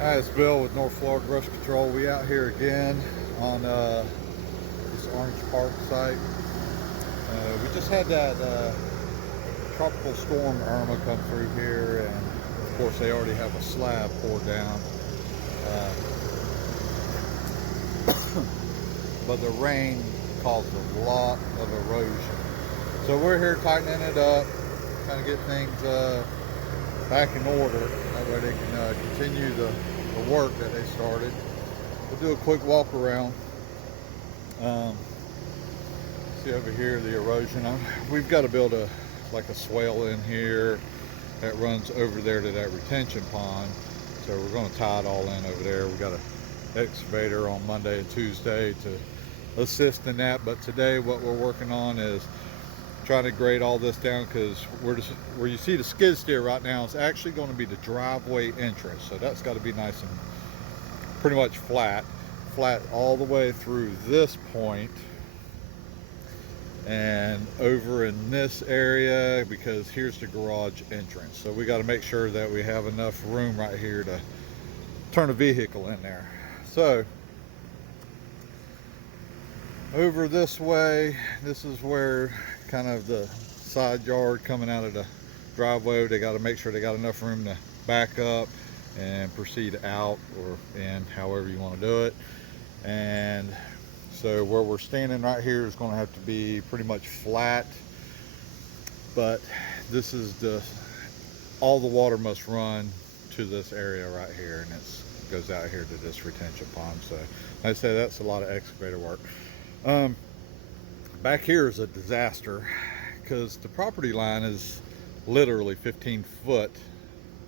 Hi, it's Bill with North Florida Brush Control. We out here again on this Orange Park site. We just had that tropical storm Irma come through here, and of course they already have a slab poured down. Uh, but the rain caused a lot of erosion. So we're here tightening it up, trying to get things back in order. That way they can continue the work that they started. We'll do a quick walk around. Um, See over here the erosion. We've got to build a swale in here that runs over there to that retention pond. So we're going to tie it all in over there. We got an excavator on Monday and Tuesday to assist in that. But today what we're working on is trying to grade all this down, because where you see the skid steer right now is actually going to be the driveway entrance. So that's got to be nice and pretty much flat all the way through this point and over in this area, because here's the garage entrance. So we got to make sure that we have enough room right here to turn a vehicle in there. So over this way, this is where kind of the side yard coming out of the driveway. They got to make sure they got enough room to back up and proceed out or in, however you want to do it. And so where we're standing right here is going to have to be pretty much flat, but this is all the water must run to this area right here, and it goes out here to this retention pond. So like I say, that's a lot of excavator work. Back here is a disaster because the property line is literally 15 foot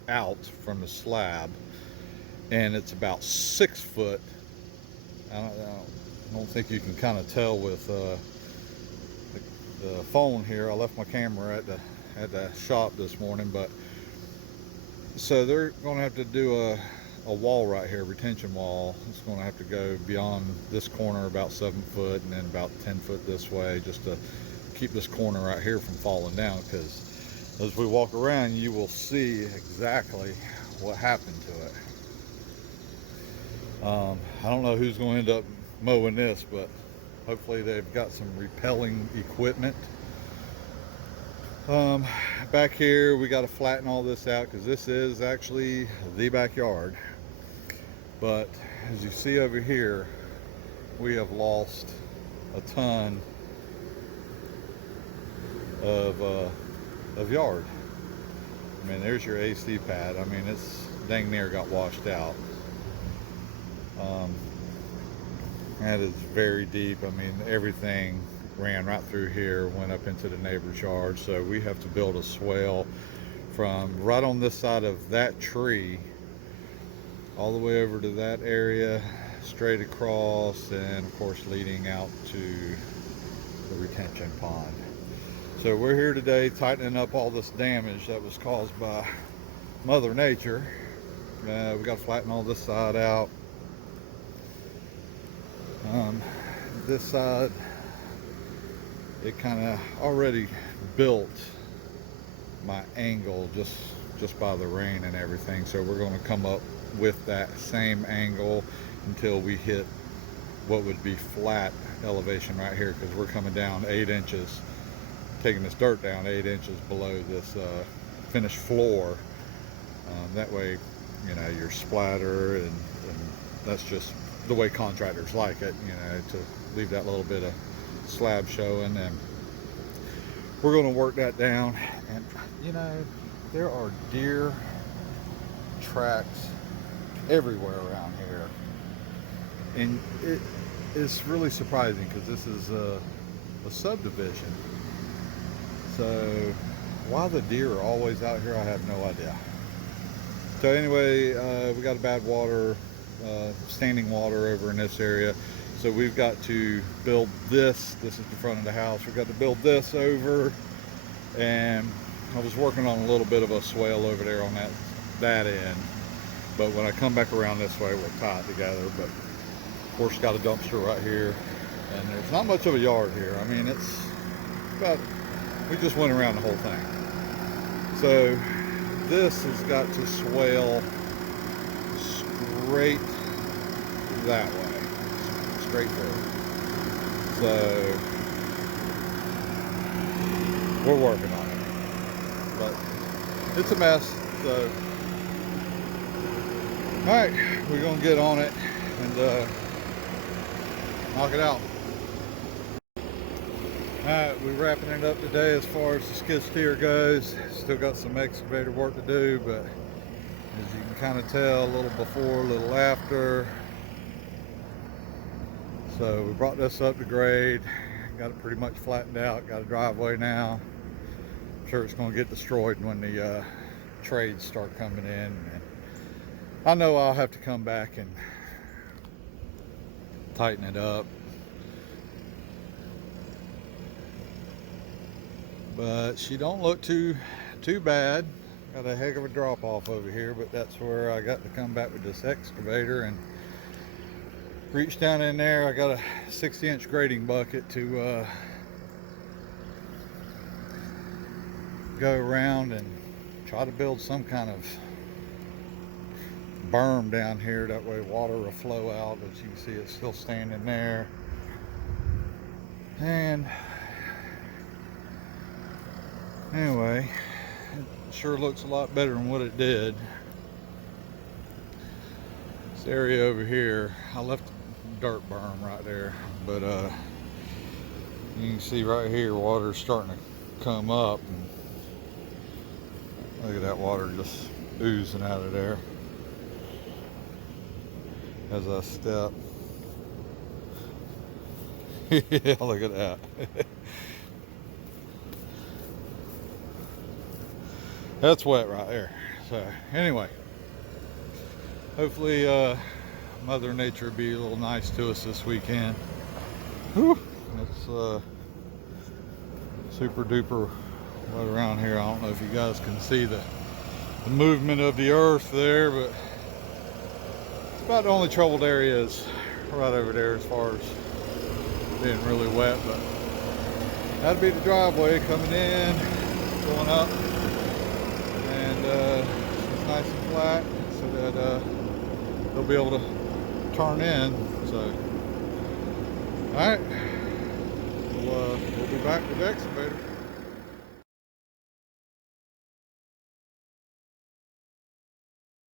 out from the slab, and it's about 6 foot. I don't think you can kind of tell with the phone here. I left my camera at the shop this morning, but so they're going to have to do a wall right here, retention wall. It's going to have to go beyond this corner about 7 foot, and then about 10 foot this way, just to keep this corner right here from falling down, because as we walk around you will see exactly what happened to it. I don't know who's going to end up mowing this, but hopefully they've got some repelling equipment. Back here we got to flatten all this out, because this is actually the backyard. But as you see over here, we have lost a ton of yard. I mean, there's your AC pad. I mean, it's dang near got washed out. That is very deep. I mean, everything ran right through here, went up into the neighbor's yard. So we have to build a swale from right on this side of that tree all the way over to that area, straight across, and of course leading out to the retention pond. So we're here today tightening up all this damage that was caused by Mother Nature. We got to flatten all this side out. This side, it kind of already built my angle just by the rain and everything. So we're going to come up with that same angle until we hit what would be flat elevation right here, because we're coming down 8 inches, taking this dirt down 8 inches below this finished floor. That way, you know, your splatter, and that's just the way contractors like it, you know, to leave that little bit of slab showing. And we're going to work that down. And you know, there are deer tracks everywhere around here, and it is really surprising because this is a subdivision. So why the deer are always out here, I have no idea. So anyway, we got a bad water, standing water over in this area. So we've got to build this. This is the front of the house. We've got to build this over, and I was working on a little bit of a swale over there on that end. But when I come back around this way, we'll tie it together. But of course, got a dumpster right here, and there's not much of a yard here. I mean, it's about, we just went around the whole thing. So this has got to swale straight that way, straight through. So we're working on it, but it's a mess. So all right, we're gonna get on it and knock it out. Alright, we're wrapping it up today as far as the skid steer goes. Still got some excavator work to do, but as you can kind of tell, a little before, a little after. So we brought this up to grade, got it pretty much flattened out, got a driveway now. I'm sure it's going to get destroyed when the trades start coming in. And I know I'll have to come back and tighten it up. But she don't look too bad. Got a heck of a drop off over here, but that's where I got to come back with this excavator and reach down in there. I got a 60-inch grading bucket to go around and try to build some kind of berm down here. That way water will flow out, but you can see it's still standing there. And anyway, it sure looks a lot better than what it did. This area over here, I left a dirt berm right there, but you can see right here water's starting to come up. And look at that water just oozing out of there as I step. Yeah, look at that. That's wet right there. So anyway, hopefully Mother Nature will be a little nice to us this weekend. Whew, it's super duper wet around here. I don't know if you guys can see the movement of the earth there, but it's about the only troubled area is right over there as far as being really wet. But that'd be the driveway coming in, going up. It's nice and flat so that they'll be able to turn in. So all right, we'll be back with the excavator.